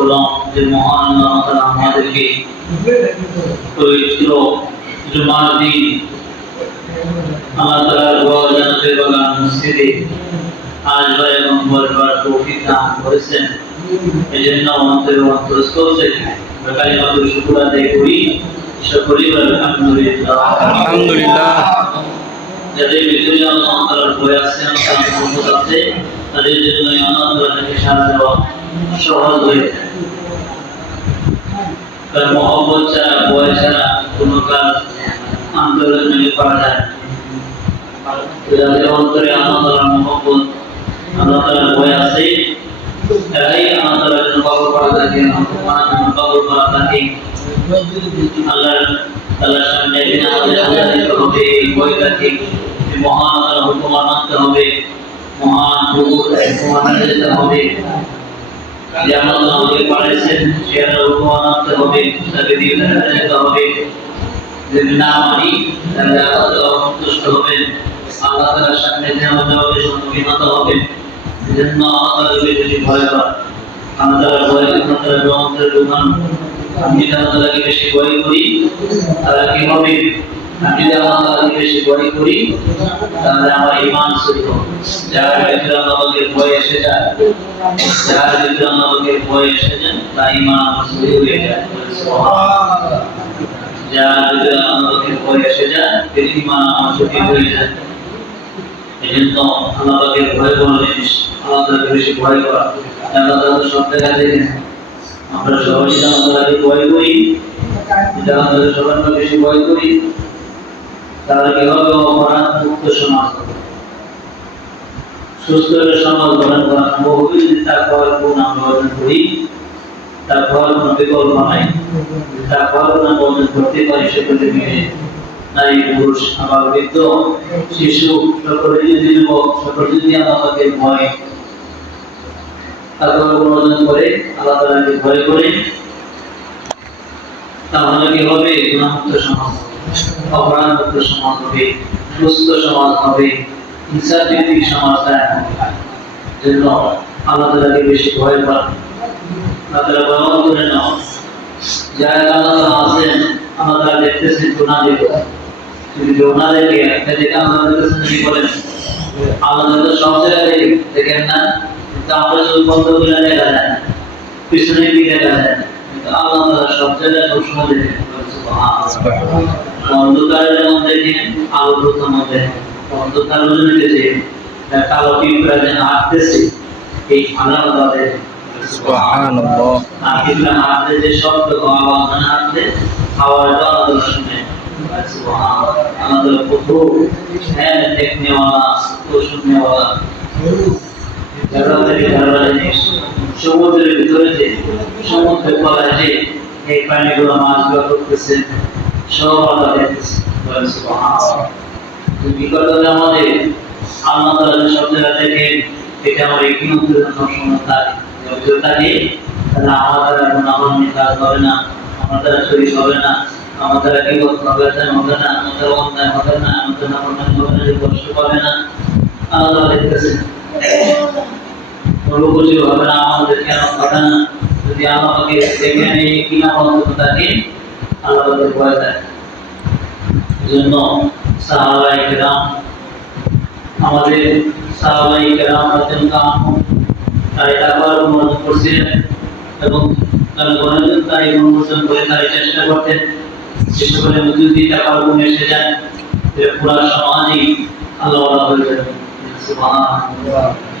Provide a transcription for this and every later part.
করলাম যে মহান আল্লাহ তাআলা আমাদেরকে পবিত্র জুমার দিন আল্লাহ তাআলার ঘর জান্নাতের বাগান মসজিদে আসবার এবং বলবার তৌফিক দান করেছেন। এই জন্য আমাদের অন্তরস্থ হচ্ছে কালিমাত শুকুর আদায় করি। সকলেই আলহামদুলিল্লাহ। আলহামদুলিল্লাহ। যাদের ভিতরে আল্লাহ তাআলার ভয় আছে আল্লাহ তাআলার আছে তাদের জন্য আল্লাহ তাআলাকে সাড়া দেওয়া সহজ হয়ে তার মহব্বত ছাড়া, ভয় ছাড়া কোনো কাজ আন্তর্জাতিক করা যায়, যাদের অন্তরে আল্লাহ মহব্বত, আল্লাহ ভয় আছে এরাই আল্লাহ কবর করা থাকে আল্লাহ করা থাকে। আল্লাহর আল্লাহর সামনে একদিন আমাদের আল্লাহ দিতে হবে এই বইটাকে এই মহান আল্লাহর হুকুম মানতে হবে, মহান হুকুম মানতে যেতে হবে। যে আমাকে পাঠিয়েছেন সে হুকুম মানতে হবে, তাকে দিয়ে যেতে হবে। যদি না মানি, তাহলে আল্লাহ সন্তুষ্ট হবেন। আল্লাহ তাআলার সামনে যেমন হবে, সম্মুখীন হতে হবে। এজন্য আল্লাহ তাআলাকে বেশি ভয় করা আল্লাহ ভয় আল্লাহ রহমতের দোকান আমি আল্লাহ তাআলাকে বেশি ভয় করি, তাহলে কি হবে? যদি তাআলাকে বেশি ভয় করি, তাহলে আমার সহি হবে। যার আল্লাহকে এসে যায়, যার আল্লাহকে এসে তার আমার সহি হয়ে যায়। যার আল্লাহকে এসে যায়, তার ঈমান আমার হয়ে যায়। আল্লাহকে ভয় করা জিনিস বেশি ভয় করা। তাআলা সব জায়গায় দেখেন। আমরা সবাই আল্লাহকে ভয় করি আমাদের সবার বেশি ভয় করি তাহলে কি হবে অপরাধ মুক্ত সমাজ সুস্থ সমাজ গঠন করা সম্ভব হবে যদি তার ফল গুণ আমরা অর্জন করি, তার ফল কোনো বিকল্প নাই। তার ফল গুণ অর্জন করতে পারি সেক্ষেত্রে মিলে নারী, পুরুষ, আবার বৃদ্ধ, শিশু, সকলে যদি যুবক, সকলে যদি আমাকে ভয় তারপর গুণ অর্জন করে, আল্লাহ ভয় করে, তাহলে কি হবে? গুণামুক্ত সমাজ অপরাধ সমাজ হবে সুস্থ সমাজ হবে ইনসাফ ভিত্তিক সমাজ জন্য আল্লাহ তাআলাকে বেশি ভয় বলন করে নাও, যারা আল্লাহ তাআলা আছেন, আল্লাহ তাআলা দেখতেছেন গুনাহ দিতে যদি দেখে আল্লাহ দেখতেছেন বলেন? আল্লাহ সব জায়গায় দেখে, দেখেন না? কিন্তু আমরা বন্ধ করে দেখা যায় না। পিছনে দিকে দেখা যায় আল্লাহ তাআলা সব জায়গায় সবসময় দেখেন। অন্ধকারের মধ্যে যে মধ্যে অন্ধকার মধ্যে যে কালো পিঁপড়া যে হাঁটতেছে এই আলাদা তাদের সুবহানাল্লাহ। আর পিঁপড়া হাঁটতে যে শব্দ আওয়াজ না হাঁটতে আওয়াজটা আলাদা শুনে। আমাদের কত হ্যাঁ দেখনেওয়ালা তো সমুদ্রের ভিতরে যে সমুদ্রের তলায় যে এই প্রাণীগুলো মাছগুলো করতেছে, সব আল্লাহ দেখতেছে। বিগত আমাদের আল্লাহ সব জায়গা থেকে এটা আমার উত্তর সবসময় থাকে যদি থাকে তাহলে আমাদের আর কোনো আমান্য কাজ হবে না আমাদের শরীর হবে না আমাদের কি করতে হবে হবে না আমাদের অন্যায় হবে না আমাদের না অন্যায় হবে না কষ্ট পাবে না, আল্লাহ দেখতেছেন অনুভূতি হবে না, আমাদের কেন হবে না? যদি আমাকে দেখে নেই কিনা বন্ধ থাকে আল্লাহ ভয় দেয়। জন্য সাহাবাই কেরাম, আমাদের সাহাবাই কেরাম অত্যন্ত তাই তারপর অনুমোদন করছিলেন এবং তারা তাই অনুমোদন করে তাই চেষ্টা করতেন যে যদি টাকার গুণ এসে যায়। যে পুরা সমাজই আল্লাহ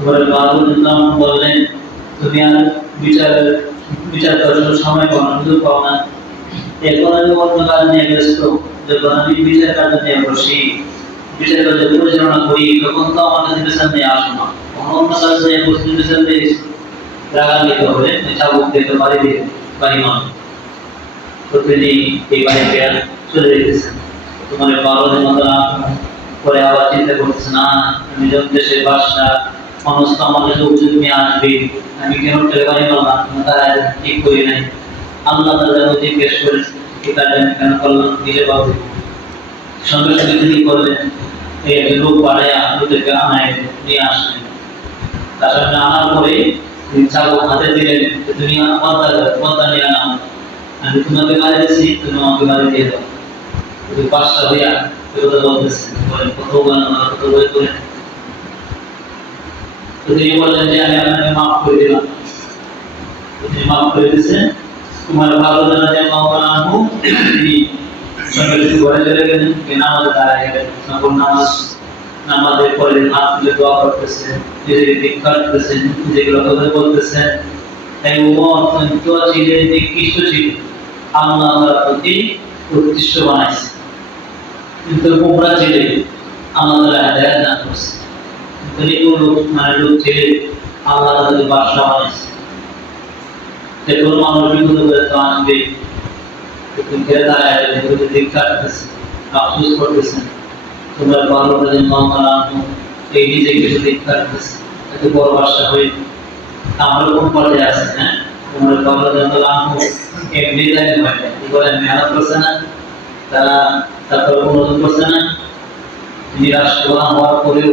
এবারে বাবুল ইসলাম বললেন, তুমি আর বিচার বিচার করার সময় পাও সুযোগ পাও না। এখন আমি অন্য কাজ নিয়ে ব্যস্ত। যখন আমি বিচার কাজ নিয়ে বসি, বিচার কাজ পরিচালনা করি, তখন তো আমার কাছে বিচার নিয়ে আসো না। অন্য কাজ নিয়ে বসে বিচার নিয়ে রাগান্বিত হলে দিতে পারি পারি এই বাড়িতে চলে যেতেছেন তোমার দিন মতো পরে আবার চিন্তা করতেছে, না, আমি যখন দেশের বাসা মানুষ তো আমার কাছে নিয়ে আসবে। আমি কেন পারি না? তারা ঠিক করি নাই। আল্লাহ তাদের জিজ্ঞেস করেছে কেন করলাম নিজে ভাবে সঙ্গে সঙ্গে তিনি করলেন এই লোক পাড়ায় লোকেরকে আনায় নিয়ে আসলেন তার সামনে আনার পরে তিনি চাবুক হাতে দিলেন তুমি পদ্মা পদ্মা নিয়ে আনাও আমি তোমাকে বাড়ি দিচ্ছি তুমি আমাকে বাড়ি দিয়ে দাও। পাঁচটা হইয়া কথা বলতেছে কত কত করে তো তিনি বললেন যে আমি আপনাকে মাফ করে দিলাম। তিনি মাফ করে দিয়েছেন, তোমার ভালো জানা যে তিনি সঙ্গে ঘরে চলে গেলেন নামাজে দাঁড়ায় গেলেন। নামাজ, নামাজের পরে হাত তুলে দোয়া করতেছেন, নিজেকে করতেছেন কথা বলতেছেন তাই উমর অত্যন্ত ছিলেন নিকৃষ্ট ছিল। আল্লাহ তাআলার প্রতি বানাইছে। কিন্তু গোমরা ছিলেন আল্লাহ দান করছে। মানে কোন করে করে আমরা কোন পর্যায়ে আছি হ্যাঁ? তোমরা জানাল আনহু এমনি জানি হয় না? তারা তারপর করছে না? হওয়ার পরেও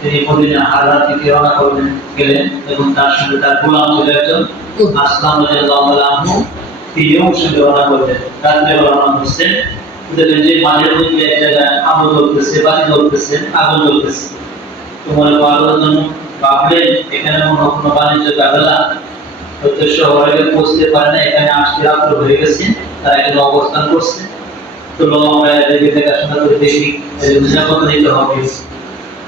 তিনি মদিনা হাজার থেকে রওনা করলেন গেলেন এবং তার সঙ্গে তার গোলাম ছিল একজন, আসলাম তিনিও সঙ্গে রওনা করলেন রওনা দেখলেন যে মাঝের মধ্যে এক জায়গায় আলো জ্বলতেছে বাতি জ্বলতেছে, আগুন জ্বলতেছে। তোমার বারো জন ভাবলেন এখানে হয় কোনো বাণিজ্য কাবেলা হয়তো শহরে পৌঁছতে পারে না, এখানে আসতে রাত্র হয়ে গেছে, তারা এখানে অবস্থান করছে। তো আমরা দেখাশোনা করে দেখি নিরাপত্তা দিতে হবে।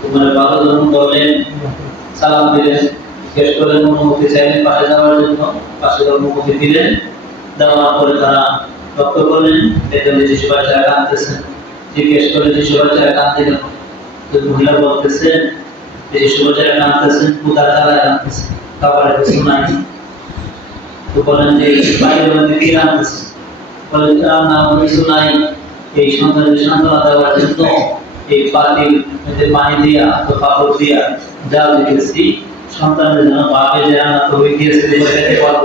তোমার বাবা যখন বললেন, সালাম দিলেন জিজ্ঞেস করলেন অনুমতি চাইলেন, পাশে যাওয়ার জন্য, পাশে অনুমতি দিলেন। দেওয়ার পরে তারা লক্ষ্য করলেন, দেখলেন যে শিশু বাচ্চারা কাঁদতেছে। জিজ্ঞেস করলেন শিশু বাচ্চারা কাঁদতে কেন? তো মহিলা বলতেছেন যে শিশু বাচ্চারা কাঁদতেছেন কোথায় চালায় কাঁদতেছে, খাবারের কিছু নাই। তো বলেন যে, বাইরে মধ্যে কি রাখতেছে বলেন যে না, কিছু নাই। এই সন্তানের সান্ত্বনা দেওয়ার জন্য এই পাতিল মধ্যে পানি দিয়া তো কাপড় দিয়া জাল দিতেছি সন্তানের জন্য বাপে যে রান্না তো হয়ে গিয়েছে খেতে পারব,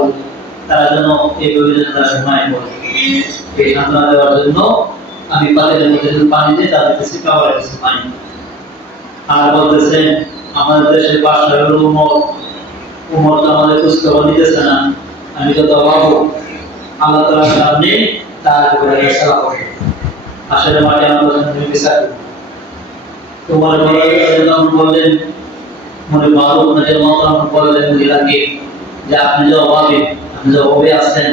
তারা যেন এই প্রয়োজন তারা ঘুমায় পড়ে। এই সান্ত্বনা দেওয়ার জন্য আমি পাতিলের মধ্যে পানি দিয়ে তার দিতেছি খাবারের কিছু পানি আর বলতেছে, আমাদের দেশের হলো উমর উমর তো আমাদের পুস্তক নিতেছে না। আমি তো ভাবো, আল্লাহ তালার সামনে তার উপরে আসলে মাঠে আমাদের বিচার করবে। তোমার বললেন মনে মতো বললেন মহিলাকে যে আপনি যে অভাবে, আপনি যে অভাবে আসছেন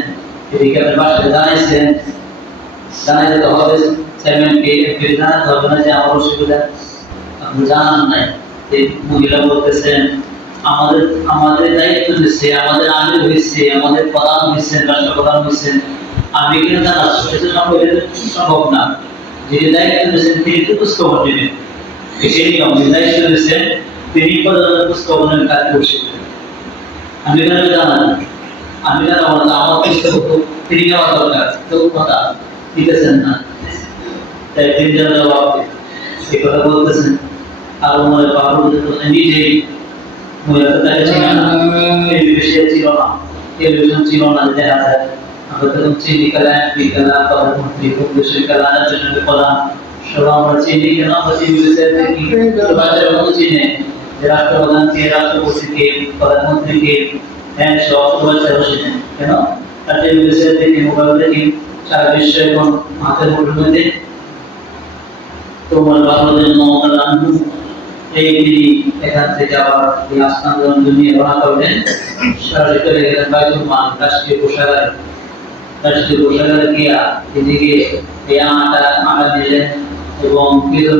এদিকে আপনি বাসায় জানাইছেন জানাই দিতে হবে চেয়ারম্যানকে এমপি জানাতে হবে না যে আমার অসুবিধা। আপনি জানান নাই। মহিলা বলতেছেন, আমাদের আমাদের দায়িত্ব দিচ্ছে আমাদের আমির হয়েছে, আমাদের প্রধান হয়েছেন রাষ্ট্রপ্রধান হয়েছেন আমি কিন্তু জানাচ্ছি এটা সম্ভব না। যিনি দায়িত্ব দিয়েছেন তিনি তো পুস্তক নেবেন সেই নিয়ম যিনি দায়িত্ব দিয়েছেন তিনি প্রধান পুস্তকের কাজ করছেন আমি কেন জানান আমি কেন আমার আমার পুস্তক তিনি নেওয়া দরকার তো কথা দিতেছেন না তাই তিনজন জবাব দেন। এই কথা বলতেছেন আর মনে পাবো নিজেই মহিলা তাকে ছিল না টেলিভিশন ছিল না টেলিভিশন ছিল না দেখা যায় আমরা তখন চিনি খেলা এমপি খেলা প্রধানমন্ত্রী কংগ্রেসের খেলা রাজনৈতিক প্রধান সব আমরা চিনি, কেন আমরা টেলিভিশন দেখি মতো চিনে। যে রাষ্ট্রপ্রধান কে, রাষ্ট্রপতি কে, প্রধানমন্ত্রী কে হ্যাঁ এখন থেকে আবার এই রাষ্ট্রীয় কোষাগারে। রাষ্ট্রীয় গিয়া এদিকে আটা আটা এবং ছিলেন